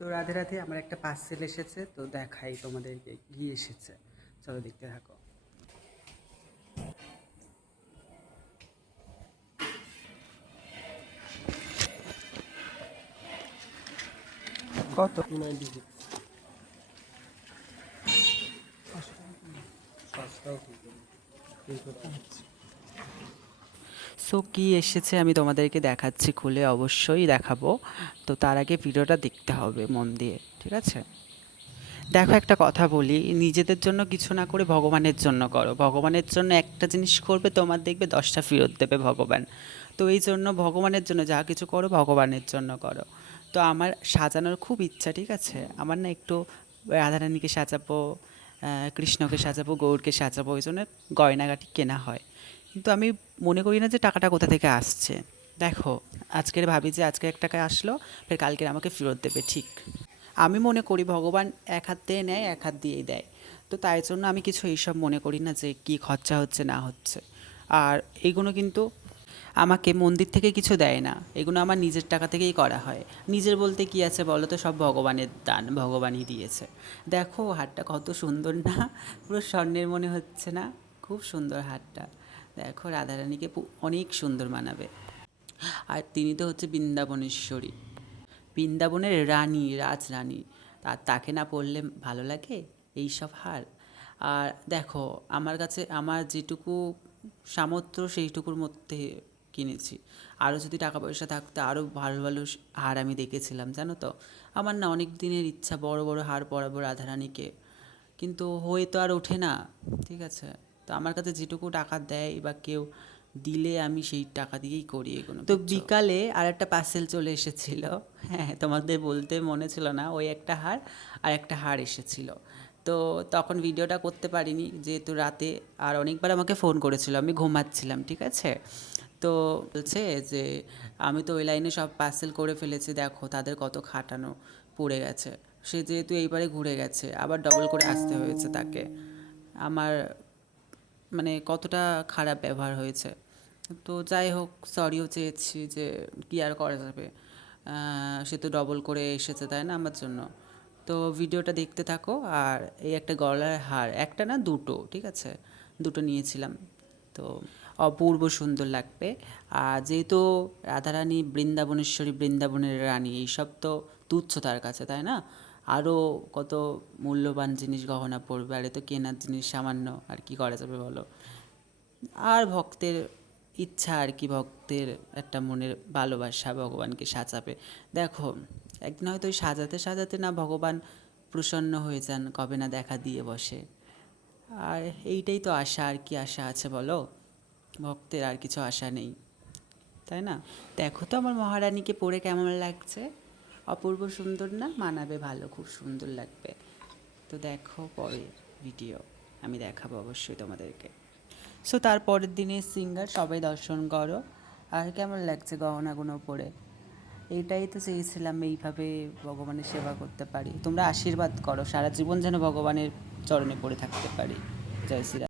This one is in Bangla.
তো রাধে রাধে আমার একটা পার্সেল এসেছে তো দেখাই তোমাদেরকে কি এসেছে চলো দেখতে থাকো কত সো কি এসেছে আমি তোমাদেরকে দেখাচ্ছি খুলে অবশ্যই দেখাবো। তো তার আগে ভিডিওটা দেখতে হবে মন দিয়ে, ঠিক আছে? দেখো একটা কথা বলি, নিজেদের জন্য কিছু না করে ভগবানের জন্য করো। ভগবানের জন্য একটা জিনিস করবে, তোমার দেখবে দশটা ফেরত দেবে ভগবান। তো এই জন্য ভগবানের জন্য যা কিছু করো, ভগবানের জন্য করো। তো আমার সাজানোর খুব ইচ্ছা, ঠিক আছে? আমার না একটু রাধারানীকে সাজাবো কৃষ্ণকে সাজাবো, গৌরকে সাজাবো, ওই জন্য গয়নাগাটি কেনা হয়। কিন্তু আমি মনে করি না যে টাকাটা কোথা থেকে আসছে। দেখো, আজকের ভাবি যে আজকে এক টাকা আসলো, ফের কালকের আমাকে ফেরত দেবে, ঠিক। আমি মনে করি ভগবান এক হাত দিয়ে নেয়, এক হাত দিয়েই দেয়। তো তাই জন্য আমি কিছু এইসব মনে করি না যে কি খরচা হচ্ছে, না হচ্ছে। আর এইগুলো কিন্তু আমাকে মন্দির থেকে কিছু দেয় না। এগুলো আমার নিজের টাকা থেকেই করা হয়। নিজের বলতে কি আছে বলো তো? সব ভগবানের দান, ভগবানই দিয়েছে। দেখো হারটা কত সুন্দর না? পুরো স্বর্ণের মনে হচ্ছে না? খুব সুন্দর হারটা দেখো রাধারানীকে অনেক সুন্দর মানাবে। আর তিনি তো হচ্ছে বৃন্দাবনেশ্বরী। বৃন্দাবনের রানী, রাজরানী। আর তাকে না পড়লে ভালো লাগে? এই সব হার। আর দেখো, আমার কাছে, আমার যেটুকু সামর্থ্য, সেইটুকুর মধ্যে কিনেছি। আরও যদি টাকা পয়সা থাকতো, আরও ভালো ভালো হার আমি দেখেছিলাম, জানো তো? আমার না অনেক দিনের ইচ্ছা বড় বড় হার পরাবো রাধারানীকে। কিন্তু হয়ে তো আর ওঠে না, ঠিক আছে? তো আমার কাছে যেটুকু টাকা দেয় বা কেউ দিলে আমি সেই টাকা দিয়েই করি এগুলো। তো বিকালে আর একটা পার্সেল চলে এসেছিল। হ্যাঁ তোমাদের বলতে মনে ছিল না ওই একটা হার আর একটা হার এসেছিল। তো তখন ভিডিওটা করতে পারিনি যেহেতু রাতে আর অনেকবার আমাকে ফোন করেছিল আমি ঘুমাচ্ছিলাম ঠিক আছে? তো বলছে যে আমি তো ওই লাইনে সব পার্সেল করে ফেলেছি দেখো তাদের কত খাটানো পড়ে গেছে। সে যেহেতু এইবারে ঘুরে গেছে আবার ডবল করে আসতে হয়েছে তাকে। আমার মানে কতটা খারাপ ব্যবহার হয়েছে। তো যাই হোক সরিও চেয়েছি যে কী আর করা যাবে। সে তো ডবল করে এসেছে, তাই না, আমার জন্য? তো ভিডিওটা দেখতে থাকো, আর এই একটা গলার হার, একটা না দুটো, ঠিক আছে? দুটো নিয়েছিলাম। তো অপূর্ব সুন্দর লাগবে। আর যেহেতু রাধারানী বৃন্দাবনেশ্বরী, বৃন্দাবনের রানী এইসব তো তুচ্ছ তার কাছে, তাই না? আরও কত মূল্যবান জিনিস গহনা পড়বে আর তো কেনার জিনিস সামান্য, আর কি করা যাবে বলো? আর ভক্তের ইচ্ছা, আর কি ভক্তের একটা মনের ভালোবাসা ভগবানকে সাজাবে। দেখো, একদিন হয়তো ওই সাজাতে সাজাতে না ভগবান প্রসন্ন হয়ে যান, কবে না দেখা দিয়ে বসে। আর এইটাই তো আশা, আর কি আশা আছে বলো? ভক্তের আর কিছু আশা নেই, তাই না? দেখো তো আমার মহারানীকে পড়ে কেমন লাগছে। অপূর্ব সুন্দর না? মানাবে ভালো, খুব সুন্দর লাগবে। তো দেখো পরে ভিডিও আমি দেখাবো অবশ্যই তোমাদেরকে। সো তারপরের দিনে সিঙ্গার সবাই দর্শন করো। আর কেমন লাগছে গহনাগুলো পরে এইটাই তো চেয়েছিলাম এইভাবে ভগবানের সেবা করতে পারি। তোমরা আশীর্বাদ করো, সারা জীবন যেন ভগবানের চরণে পড়ে থাকতে পারি। জয় শ্রী।